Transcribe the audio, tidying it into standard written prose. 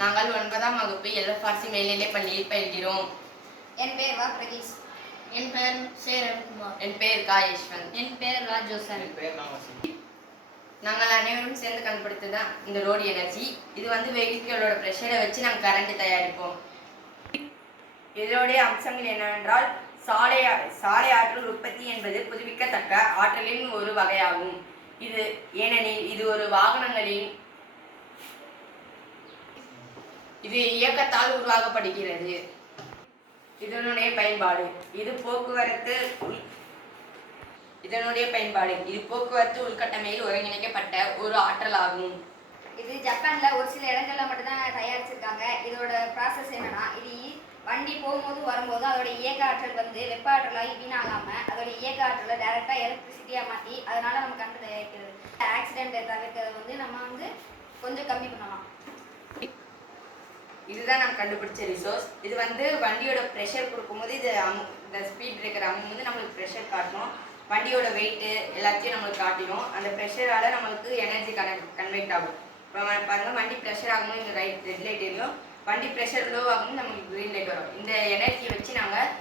நாங்கள் 9ஆம் வகுப்பு LFRC மேல்நிலைப் பள்ளியில் பயில்கிறோம். என் பெயர் பிரகீஷ். என் பெயர் சேரன்குமார். என் பெயர் யஷ்வந்த். என் பெயர் ராஜோசன். என் பெயர் நாமசி. நாங்கள் அனைவரும் சேர்ந்து கண்டுபிடித்தது தான் இந்த ரோடு எனர்ஜி. இது வெஹிக்கிளோட ப்ரெஷரை வச்சு நாங்கள் கரண்ட் தயாரிப்போம். இதனுடைய அம்சங்கள் என்னவென்றால் சாலை ஆற்றல் உற்பத்தி என்பது புதுப்பிக்கத்தக்க ஆற்றலின் ஒரு வகையாகும். ஏனெனில் இது ஒரு வாகனங்களின் இது இயக்கத்தால் உருவாக்கப்படுகிறது. இதனுடைய பயன்பாடு இது போக்குவரத்து உள்கட்டமைப்பில் ஒருங்கிணைக்கப்பட்ட ஒரு ஆற்றல் ஆகும். இது ஜப்பான்ல ஒரு சில இடங்கள்ல மட்டும்தான் தயாரிச்சிருக்காங்க. இதோட ப்ராசஸ் என்னன்னா, இது வண்டி போகும்போது வரும்போது அதோட இயக்க ஆற்றல் வெப்ப ஆற்றலாகி வீணாகாம அதோட இயக்க ஆற்றலை டைரக்டா எலக்ட்ரிசிட்டியா மாற்றி அதனால நம்ம கரண்ட் தயாரிக்கிறது. ஆக்சிடென்ட்டை தவிர்க்கிறது நம்ம கொஞ்சம் கம்மி பண்ணலாம். இதுதான் நான் கண்டுபிடிச்ச ரிசோர்ஸ். இது வண்டியோட ப்ரெஷர் கொடுக்கும்போது இந்த ஸ்பீட் பிரேக்கர் அமைக்கும்போது நம்மளுக்கு ப்ரெஷர் காட்டணும். வண்டியோட வெயிட்டு எல்லாத்தையும் நம்மளுக்கு காட்டிடும். அந்த ப்ரெஷரால நம்மளுக்கு எனர்ஜி கன்வெர்ட் ஆகும். இப்போ பாருங்க, வண்டி ப்ரெஷர் ஆகும்போது இந்த ரெட் லைட் எரியும். வண்டி ப்ரெஷர் லோ ஆகும்போது நமக்கு க்ரீன் லைட் வரும். இந்த எனர்ஜியை வச்சு நாங்கள்